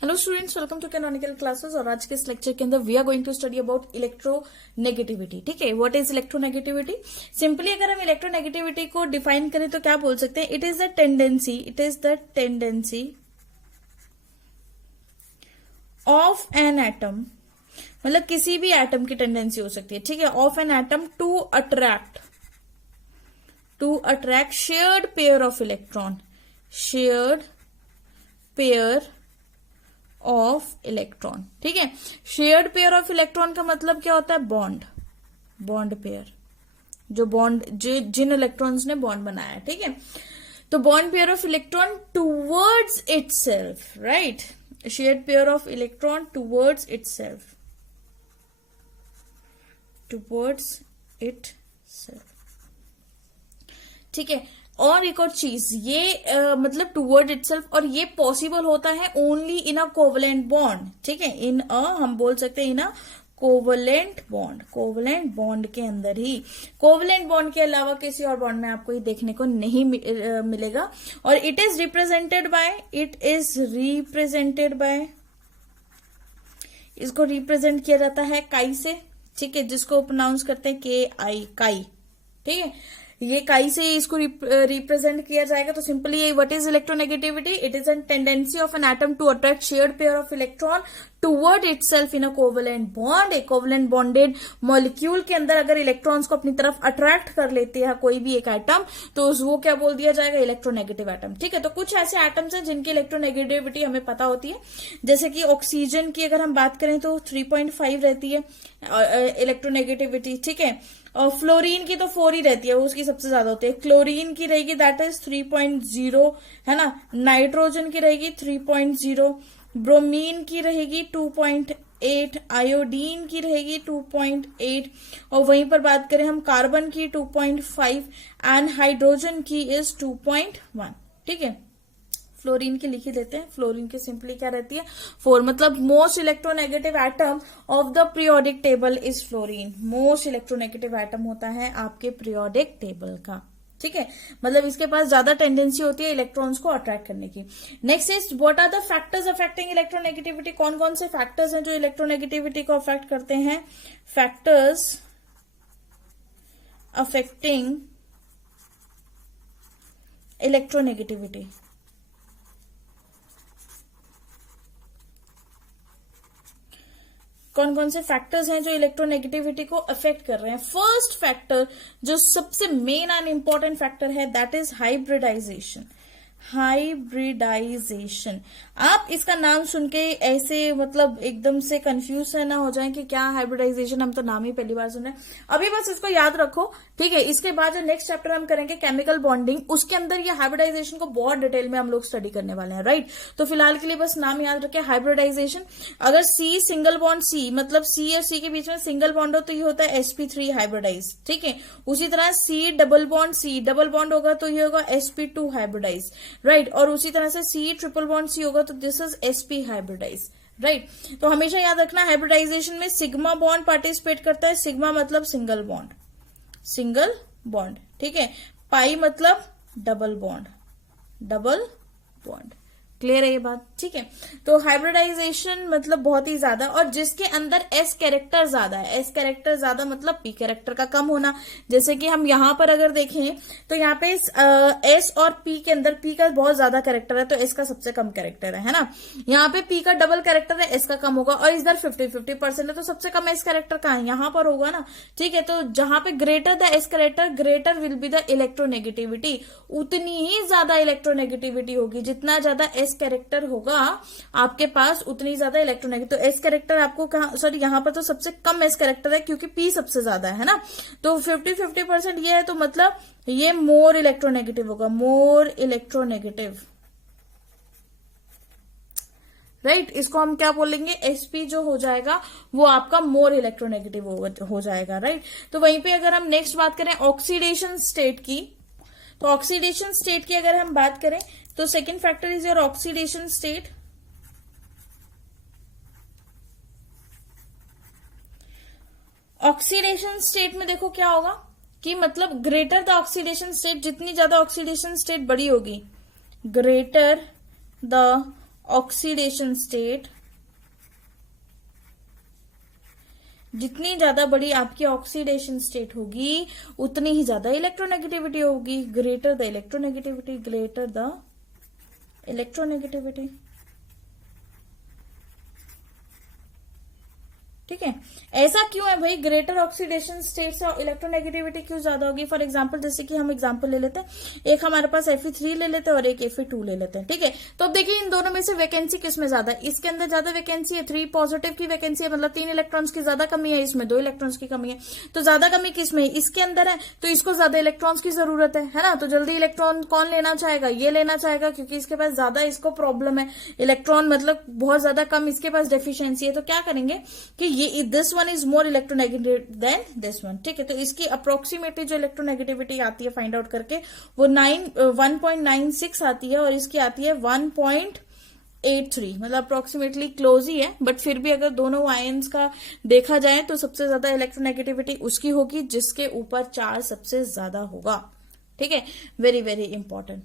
Hello students, welcome to canonical classes. और आज के इस लेक्चर के अंदर we are going to study about electronegativity. ठीक है, व्हाट इज इलेक्ट्रोनेगेटिविटी? सिंपली अगर हम इलेक्ट्रोनेगेटिविटी को डिफाइन करें तो क्या बोल सकते हैं? It is the tendency of an atom, मतलब किसी भी एटम की टेंडेंसी हो सकती है, ठीक है, of an atom to attract shared pair of electron, shared pair of electron. ठीक है, शेयर्ड पेयर ऑफ इलेक्ट्रॉन का मतलब क्या होता है? बॉन्ड पेयर, जो बॉन्ड जिन इलेक्ट्रॉन्स ने बॉन्ड बनाया है। ठीक है, तो bond pair of electron towards itself, right? Shared pair of electron towards itself, ठीक है। और एक और चीज, ये मतलब टूवर्ड इटसेल्फ, और ये पॉसिबल होता है only in a covalent bond. ठीक है, हम बोल सकते हैं इन अ कोवलेंट बॉन्ड के अंदर ही। कोवलेंट बॉन्ड के अलावा किसी और बॉन्ड में आपको ये देखने को नहीं मिलेगा। और इट इज रिप्रेजेंटेड बाय इसको रिप्रेजेंट किया जाता है काई से, ठीक है, जिसको प्रोनाउंस करते हैं KI, काई। ठीक है, ये काई से इसको रिप्रेजेंट किया जाएगा। तो simply what is electronegativity? It is an tendency of an atom to attract shared pair of electron toward itself in a covalent bond. एक कोवलेंट बॉन्डेड मॉलिक्यूल के अंदर अगर इलेक्ट्रॉन्स को अपनी तरफ अट्रैक्ट कर लेते हैं कोई भी एक एटम, तो वो क्या बोल दिया जाएगा? Electronegative atom. ठीक है, तो कुछ ऐसे एटम्स हैं जिनकी इलेक्ट्रोनेगेटिविटी हमें पता होती है, जैसे कि ऑक्सीजन की अगर हम बात करें तो 3.5 रहती है इलेक्ट्रोनेगेटिविटी। ठीक है, और फ्लोरीन की तो 4 ही रहती है, उसकी सबसे ज्यादा होती है। क्लोरीन की रहेगी दैट इज 3.0, है ना। नाइट्रोजन की रहेगी 3.0, ब्रोमीन की रहेगी 2.8, आयोडीन की रहेगी 2.8, और वहीं पर बात करें हम कार्बन की 2.5 एंड हाइड्रोजन की इज 2.1। ठीक है, फ्लोरीन की लिख ही देते हैं। फ्लोरीन की सिंपली क्या रहती है? 4। मतलब most electronegative atom of the periodic table is fluorine. Most electronegative atom होता है आपके पीरियोडिक टेबल का। ठीक है, मतलब इसके पास ज्यादा टेंडेंसी होती है इलेक्ट्रॉन्स को अट्रैक्ट करने की। Next is what are the factors affecting electronegativity? कौन कौन से फैक्टर्स हैं जो इलेक्ट्रोनेगेटिविटी को अफेक्ट करते हैं? Factors affecting electronegativity. कौन कौन से फैक्टर्स हैं जो इलेक्ट्रोनेगेटिविटी को अफेक्ट कर रहे हैं? फर्स्ट फैक्टर, जो सबसे मेन एंड इंपॉर्टेंट फैक्टर है, दैट इज हाइब्रिडाइजेशन। आप इसका नाम सुन के ऐसे मतलब एकदम से कंफ्यूज ना हो जाएं कि क्या हाइब्रिडाइजेशन, हम तो नाम ही पहली बार सुन रहे हैं। अभी बस इसको याद रखो, ठीक है। इसके बाद जो नेक्स्ट चैप्टर हम करेंगे केमिकल बॉन्डिंग, उसके अंदर ये हाइब्रिडाइजेशन को बहुत डिटेल में हम लोग स्टडी करने वाले हैं, राइट। तो फिलहाल के लिए बस नाम याद रखें, हाइब्रिडाइजेशन। अगर C सिंगल बॉन्ड C, मतलब C और C के बीच में सिंगल बॉन्ड हो तो ये होता है sp3 हाइब्रिडाइज। ठीक है, उसी तरह C डबल बॉन्ड होगा तो ये होगा sp2 हाइब्रिडाइज, राइट। और उसी तरह से C ट्रिपल बॉन्ड C होगा तो this is sp hybridise, right. तो हमेशा याद रखना, हाइब्रिडाइजेशन में सिग्मा बॉन्ड पार्टिसिपेट करता है। सिग्मा मतलब सिंगल बॉन्ड, ठीक है। पाई मतलब डबल बॉन्ड। क्लियर है ये बात? ठीक है, तो हाइब्रिडाइजेशन मतलब बहुत ही ज्यादा, और जिसके अंदर S कैरेक्टर ज्यादा है, S कैरेक्टर ज्यादा मतलब P कैरेक्टर का कम होना। जैसे कि हम यहाँ पर अगर देखें तो यहाँ पे S और P के अंदर P का बहुत ज्यादा कैरेक्टर है तो S का सबसे कम कैरेक्टर है ना। यहाँ पे P का डबल कैरेक्टर है, S का कम होगा, और इधर 50-50% है तो सबसे कम S कैरेक्टर कहाँ है? यहाँ पर होगा ना। ठीक है, तो जहां पे greater the S character, greater will be the electronegativity. उतनी ही ज्यादा इलेक्ट्रोनेगेटिविटी होगी, जितना ज्यादा S कैरेक्टर होगा आपके पास उतनी ज्यादा इलेक्ट्रोनेगेटिव। तो S कैरेक्टर आपको कहा, सॉरी यहाँ पर तो सबसे कम S कैरेक्टर है क्योंकि P सबसे ज्यादा है ना। तो 50-50% ये है, तो मतलब ये मोर इलेक्ट्रोनेगेटिव होगा, मोर इलेक्ट्रोनेगेटिव, राइट। इसको हम क्या बोलेंगे? sp जो हो जाएगा वो आपका मोर इलेक्ट्रोनेगेटिव हो जाएगा, राइट। तो वहीं पे अगर हम नेक्स्ट बात करें ऑक्सीडेशन स्टेट की, तो ऑक्सीडेशन स्टेट की अगर हम बात करें तो second factor is your oxidation state. Oxidation state में देखो क्या होगा कि मतलब ग्रेटर द ऑक्सीडेशन स्टेट, जितनी ज्यादा ऑक्सीडेशन स्टेट बड़ी होगी, ग्रेटर द ऑक्सीडेशन स्टेट, जितनी ज्यादा बड़ी आपकी ऑक्सीडेशन स्टेट होगी उतनी ही ज्यादा इलेक्ट्रोनेगेटिविटी होगी। Greater the electronegativity, greater the electronegativity. ठीक है, ऐसा क्यों है भाई? ग्रेटर ऑक्सीडेशन स्टेट से इलेक्ट्रोनेगेटिविटी क्यों ज्यादा होगी? फॉर एग्जांपल जैसे कि हम एग्जांपल ले लेते हैं, एक हमारे पास Fe3 ले लेते हैं और एक Fe2 ले लेते हैं। ठीक है, तो अब देखिए इन दोनों में से वैकेंसी किसमें ज्यादा है? इसके अंदर ज्यादा वैकेंसी है, 3 पॉजिटिव की वैकेंसी है, मतलब 3 इलेक्ट्रॉन्स की ज्यादा कमी है, इसमें 2 इलेक्ट्रॉन्स की कमी है। तो ज्यादा कमी किसमें? इसके अंदर है, तो इसको ज्यादा इलेक्ट्रॉन्स की जरूरत है ना। तो जल्दी इलेक्ट्रॉन कौन लेना चाहेगा? ये लेना चाहेगा, क्योंकि इसके पास ज्यादा इसको प्रॉब्लम है, इलेक्ट्रॉन मतलब बहुत ज्यादा कम इसके पास डेफिशिएंसी है। तो क्या करेंगे कि ये this one is more electronegative than this one. ठीक है, तो इसकी अप्रोक्सीमेटली जो इलेक्ट्रोनेगेटिविटी आती है फाइंड आउट करके वो 1.96 आती है और इसकी आती है 1.83, मतलब अप्रोक्सीमेटली क्लोज ही है। बट फिर भी अगर दोनों आयंस का देखा जाए तो सबसे ज्यादा इलेक्ट्रोनेगेटिविटी उसकी होगी जिसके ऊपर चार्ज सबसे ज्यादा होगा। ठीक है, very very important.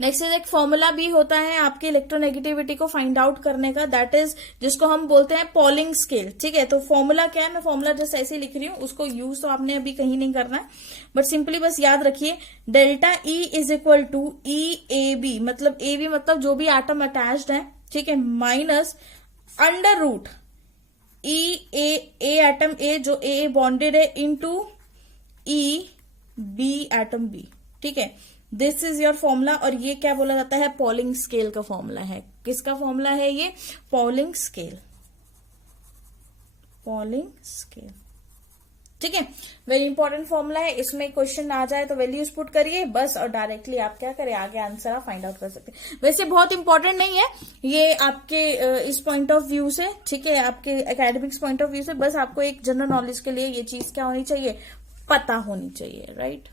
Next is एक फॉर्मूला भी होता है आपके इलेक्ट्रोनेगेटिविटी को फाइंड आउट करने का, दैट इज जिसको हम बोलते हैं पॉलिंग स्केल। ठीक है, तो फॉर्मूला क्या है? मैं फॉर्मूला जैसे ऐसे लिख रही हूं, उसको यूज तो आपने अभी कहीं नहीं करना है, बट सिंपली बस याद रखिए delta E is equal to EAB, मतलब AB मतलब जो भी एटम अटैच्ड है, ठीक है, minus under root A atom A जो A बॉन्डेड है इनटू B एटम B। ठीक है, दिस इज योर फॉर्मूला। और ये क्या बोला जाता है? पॉलिंग स्केल का फॉर्मूला है। किसका फॉर्मूला है ये? Polling scale, polling scale. ठीक है, वेरी इंपॉर्टेंट फॉर्मूला है। इसमें क्वेश्चन आ जाए तो वैल्यूज पुट करिए बस, और डायरेक्टली आप क्या करें, आगे आंसर आप फाइंड आउट कर सकते हैं। वैसे बहुत इंपॉर्टेंट नहीं है ये आपके इस पॉइंट ऑफ व्यू से, ठीक है, आपके एकेडमिक्स पॉइंट ऑफ व्यू से, बस आपको एक जनरल नॉलेज के लिए ये चीज क्या होनी चाहिए? पता होनी चाहिए, राइट।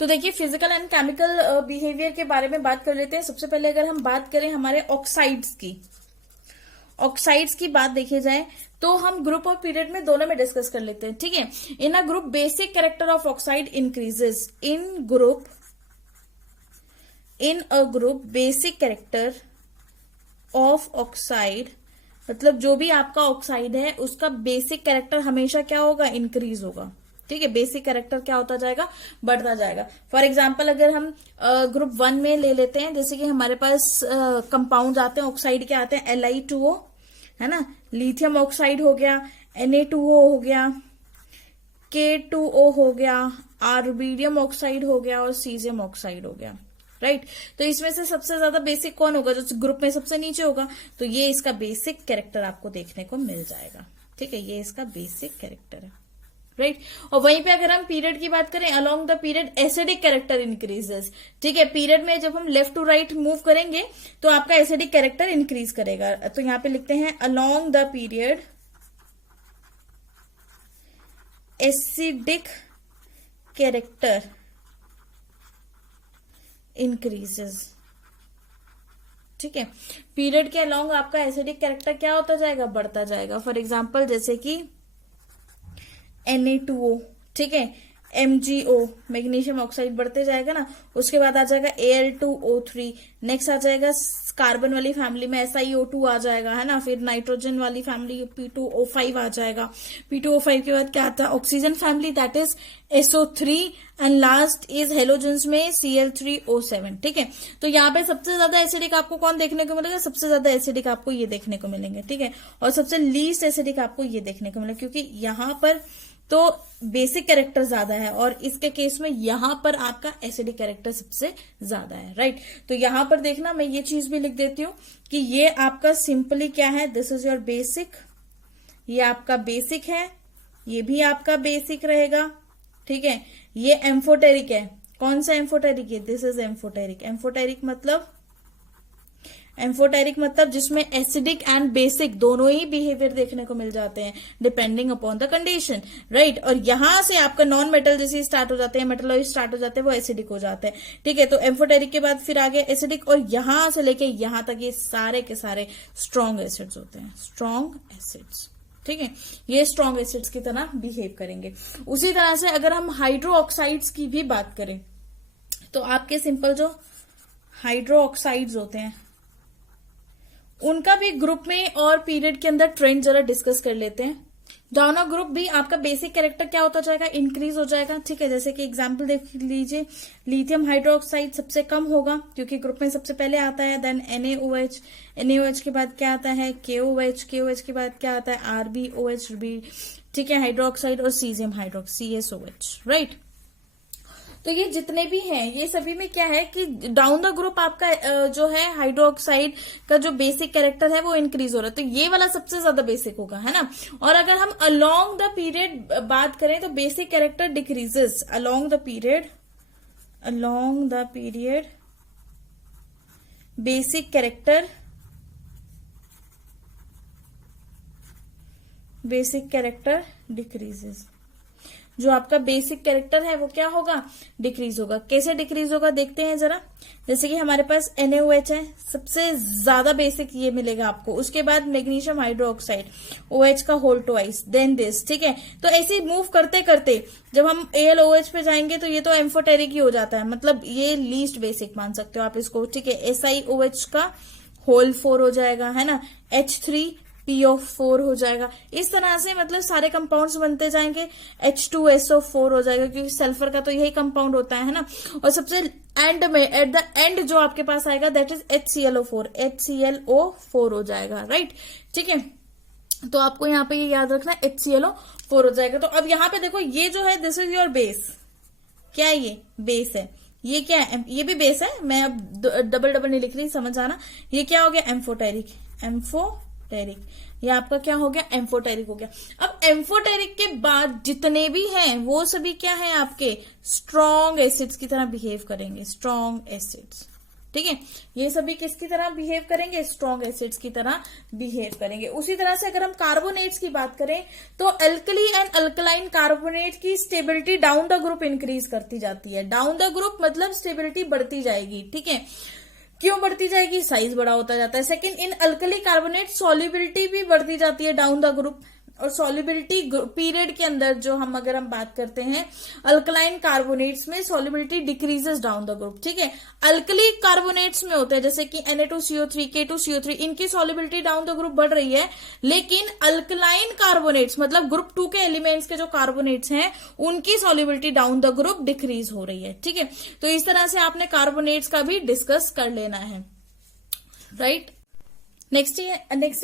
तो देखिए फिजिकल एंड केमिकल बिहेवियर के बारे में बात कर लेते हैं। सबसे पहले अगर हम बात करें हमारे ऑक्साइड्स की, ऑक्साइड्स की बात देखी जाए तो हम ग्रुप और पीरियड में दोनों में डिस्कस कर लेते हैं। ठीक है, in a group basic character of oxide increases. In a group basic character of oxide, मतलब जो भी आपका ऑक्साइड है उसका बेसिक कैरेक्टर हमेशा क्या होगा? इंक्रीज होगा। ठीक है, बेसिक कैरेक्टर क्या होता जाएगा? बढ़ता जाएगा। फॉर एग्जाम्पल अगर हम ग्रुप 1 में ले लेते हैं, जैसे कि हमारे पास कंपाउंड आते हैं ऑक्साइड के, आते हैं Li2O, है ना, लिथियम ऑक्साइड हो गया, Na2O हो गया, K2O हो गया, रुबीडियम ऑक्साइड हो गया और सीजियम ऑक्साइड हो गया, राइट। तो इसमें से सबसे ज्यादा बेसिक कौन होगा? जो ग्रुप में सबसे नीचे होगा। तो ये इसका बेसिक कैरेक्टर आपको देखने को मिल जाएगा। ठीक है, ये इसका बेसिक कैरेक्टर है, राइट। और वहीं पे अगर हम पीरियड की बात करें, along the period acidic character increases. ठीक है, पीरियड में जब हम लेफ्ट टू राइट मूव करेंगे तो आपका एसिडिक कैरेक्टर इंक्रीज करेगा। तो यहां पे लिखते हैं along the period acidic character increases. ठीक है, पीरियड के अलोंग आपका एसिडिक कैरेक्टर क्या होता जाएगा? बढ़ता जाएगा। फॉर एग्जाम्पल जैसे कि Na2O, ठीक है, MgO मैग्नीशियम ऑक्साइड बढ़ते जाएगा ना, उसके बाद आ जाएगा Al2O3, नेक्स्ट आ जाएगा कार्बन वाली फैमिली में SiO2 आ जाएगा, है ना, फिर नाइट्रोजन वाली फैमिली P2O5 आ जाएगा, P2O5 के बाद क्या आता है? Oxygen family, that is SO3, and last is halogens में Cl3O7। ठीक है, तो यहाँ पे सबसे ज्यादा एसिडिक आपको कौन देखने को मिलेगा? सबसे ज्यादा एसिडिक आपको ये देखने को मिलेंगे। ठीक है, और सबसे लीस्ट एसिडिक आपको ये देखने को मिलेगा, क्योंकि यहां पर तो बेसिक कैरेक्टर ज्यादा है और इसके केस में यहां पर आपका एसिडिक कैरेक्टर सबसे ज्यादा है, राइट। तो यहां पर देखना, मैं ये चीज भी लिख देती हूं कि ये आपका सिंपली क्या है? दिस इज योर बेसिक, ये आपका बेसिक है, ये भी आपका बेसिक रहेगा। ठीक है, ये एम्फोटेरिक है। कौन सा एम्फोटेरिक है? This is amphoteric. एम्फोटेरिक मतलब जिसमें एसिडिक एंड बेसिक दोनों ही बिहेवियर देखने को मिल जाते हैं depending upon the condition, right. और यहां से आपका नॉन मेटल जैसे स्टार्ट हो जाते हैं, मेटलॉइड स्टार्ट हो जाते हैं, वो एसिडिक हो जाते हैं। ठीक है, तो एम्फोटेरिक के बाद फिर आगे एसिडिक, और यहां से लेके यहां तक ये सारे के सारे स्ट्रॉन्ग एसिड्स होते हैं, स्ट्रॉन्ग एसिड्स। ठीक है, ये स्ट्रॉन्ग एसिड्स की तरह बिहेव करेंगे। उसी तरह से अगर हम हाइड्रो ऑक्साइड्स की भी बात करें तो आपके सिंपल जो हाइड्रो ऑक्साइड्स होते हैं, उनका भी ग्रुप में और पीरियड के अंदर ट्रेंड जरा डिस्कस कर लेते हैं। डाउन अ ग्रुप भी आपका बेसिक कैरेक्टर क्या होता जाएगा, इंक्रीज हो जाएगा। ठीक है, जैसे कि एग्जांपल देख लीजिए, लिथियम हाइड्रोक्साइड सबसे कम होगा क्योंकि ग्रुप में सबसे पहले आता है, देन NaOH, NaOH के बाद क्या आता है, KOH, KOH के बाद क्या आता है, RbOH भी, ठीक है, हाइड्रोक्साइड, और सीजियम हाइड्रोक्स CSOH, राइट। तो ये जितने भी हैं ये सभी में क्या है कि डाउन द ग्रुप आपका जो है हाइड्रोक्साइड का जो बेसिक कैरेक्टर है वो इंक्रीज हो रहा है, तो ये वाला सबसे ज्यादा बेसिक होगा, है ना। और अगर हम अलोंग द पीरियड बात करें तो basic character decreases along the period, basic character decreases. जो आपका बेसिक कैरेक्टर है वो क्या होगा, डिक्रीज होगा। कैसे डिक्रीज होगा देखते हैं जरा। जैसे कि हमारे पास NaOH है, सबसे ज्यादा बेसिक ये मिलेगा आपको, उसके बाद मैग्नीशियम हाइड्रोक्साइड, OH का होल ट्वाइस, देन दिस, ठीक है। तो ऐसे मूव करते करते जब हम AlOH पे जाएंगे तो ये तो एम्फोटेरिक ही हो जाता है, मतलब ये लीस्ट बेसिक मान सकते हो आप इसको, ठीक है। SiOH का होल 4 हो जाएगा, है ना, H3PO4 हो जाएगा। इस तरह से मतलब सारे कंपाउंड्स बनते जाएंगे, H2SO4 हो जाएगा क्योंकि सल्फर का तो यही कंपाउंड होता है ना। और सबसे एंड में, एट द एंड जो आपके पास आएगा दैट इज HClO4 हो जाएगा, राइट, ठीक है। तो आपको यहाँ पे ये याद रखना, HClO4 हो जाएगा। तो अब यहाँ पे देखो ये जो है दिस इज योर बेस, क्या है ये बेस है, ये क्या है, ये भी बेस है, मैं अब डबल नहीं लिख रही, समझ आना। ये क्या हो गया, एम्फोटेरिक, ये आपका क्या हो गया, एम्फोटेरिक हो गया। अब एम्फोटेरिक के बाद जितने भी हैं वो सभी क्या है आपके स्ट्रॉन्ग एसिड्स की तरह बिहेव करेंगे, स्ट्रॉन्ग एसिड्स, ठीक है। ये सभी किसकी तरह बिहेव करेंगे, स्ट्रॉन्ग एसिड्स की तरह बिहेव करेंगे। उसी तरह से अगर हम कार्बोनेट्स की बात करें तो अल्कली एंड अल्कलाइन कार्बोनेट की stability down the group increase करती जाती है। डाउन द ग्रुप मतलब स्टेबिलिटी बढ़ती जाएगी, ठीक है। क्यों बढ़ती जाएगी, साइज बड़ा होता जाता है। सेकंड, इन अल्कली कार्बोनेट सॉल्युबिलिटी भी बढ़ती जाती है डाउन द ग्रुप, और सॉल्युबिलिटी पीरियड के अंदर जो हम अगर हम बात करते हैं अल्कलाइन कार्बोनेट्स में solubility decreases down the group, ठीक है। अल्कली कार्बोनेट्स में होते हैं जैसे कि Na2CO3, K2CO3, इनकी सॉल्युबिलिटी डाउन द ग्रुप बढ़ रही है, लेकिन अल्कलाइन कार्बोनेट्स मतलब ग्रुप 2 के एलिमेंट्स के जो कार्बोनेट्स हैं उनकी solubility down the group decrease हो रही है, ठीक है। तो इस तरह से आपने कार्बोनेट्स का भी डिस्कस कर लेना है, right. Next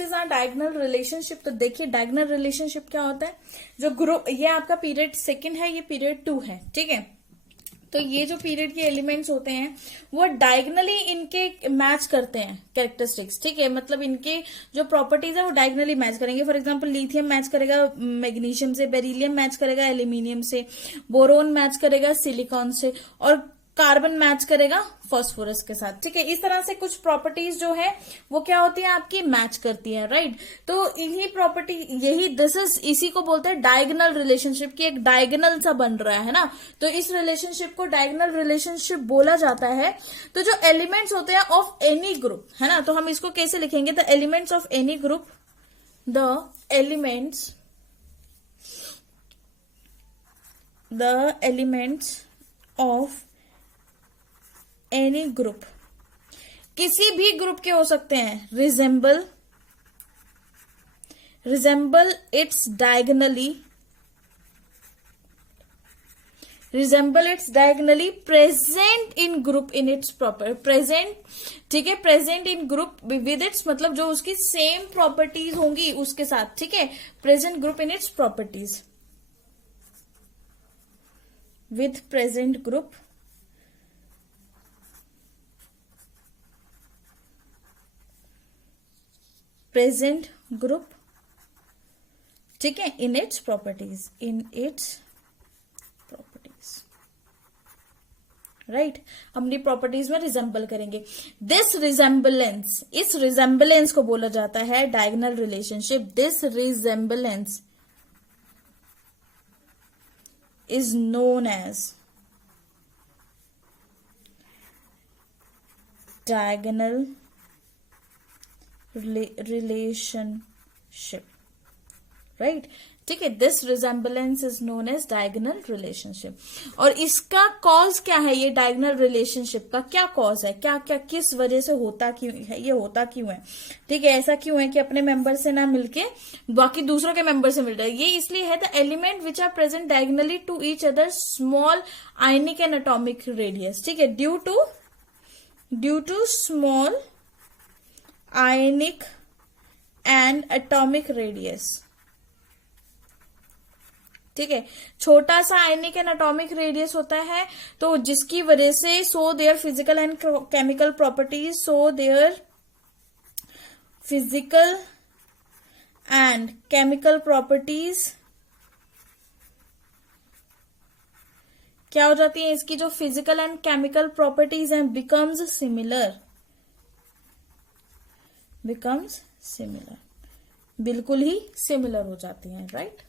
is our diagonal relationship. तो देखिए डायगोनल रिलेशनशिप क्या होता है, जो ग्रुप, ये आपका पीरियड सेकंड है, ये पीरियड 2 है, ठीक है। तो ये जो पीरियड के एलिमेंट्स होते हैं वो डायगोनली इनके मैच करते हैं कैरेक्टरिस्टिक्स, ठीक है। मतलब इनके जो प्रॉपर्टीज है वो डायगोनली मैच करेंगे। फॉर एग्जांपल लिथियम मैच करेगा मैग्नीशियम से, बेरिलियम मैच करेगा एल्यूमिनियम से, बोरोन मैच करेगा सिलिकॉन से, और कार्बन मैच करेगा फास्फोरस के साथ, ठीक है। इस तरह से कुछ प्रॉपर्टीज जो है वो क्या होती है आपकी, मैच करती है, राइट। तो इन्हीं प्रॉपर्टी, यही इसी को बोलते हैं डायगोनल रिलेशनशिप, की एक डायगोनल सा बन रहा है ना, तो इस रिलेशनशिप को डायगोनल रिलेशनशिप बोला जाता है। तो जो एलिमेंट्स होते हैं ऑफ एनी ग्रुप, है ना, तो हम इसको कैसे लिखेंगे, the elements of any group, the elements of any group, किसी भी ग्रुप के हो सकते हैं, resemble it's diagonally present in group in it's proper, present, ठीक है, present in group with its, मतलब जो उसकी सेम प्रॉपर्टीज होंगी उसके साथ, ठीक है। Present group in its properties, with present group ठीक है, इन इट्स प्रॉपर्टीज, राइट। अपनी प्रॉपर्टीज में रिजेंबल करेंगे। दिस रिजेंबलेंस, इस रिजेंबलेंस को बोला जाता है diagonal relationship. This resemblance is known as diagonal relationship, right. ठीक है, this resemblance is known as diagonal relationship. और इसका कॉज क्या है, ये डायगोनल रिलेशनशिप का क्या कॉज है, क्या क्या किस वजह से होता क्यों है, ये होता क्यों है, ठीक है, ऐसा क्यों है कि अपने मेंबर से ना मिलके बाकी दूसरों के मेंबर से मिल रहा है। ये इसलिए है the element which are present diagonally to each other small ionic and atomic radius, ठीक है, due to small ionic and atomic radius, ठीक है, छोटा सा आयनिक एंड एटॉमिक रेडियस होता है, तो जिसकी वजह से so their physical and chemical properties, so their physical and chemical properties क्या हो जाती है, इसकी जो फिजिकल एंड केमिकल प्रॉपर्टीज हैं बिकम्स सिमिलर, बिल्कुल ही सिमिलर हो जाती हैं, राइट।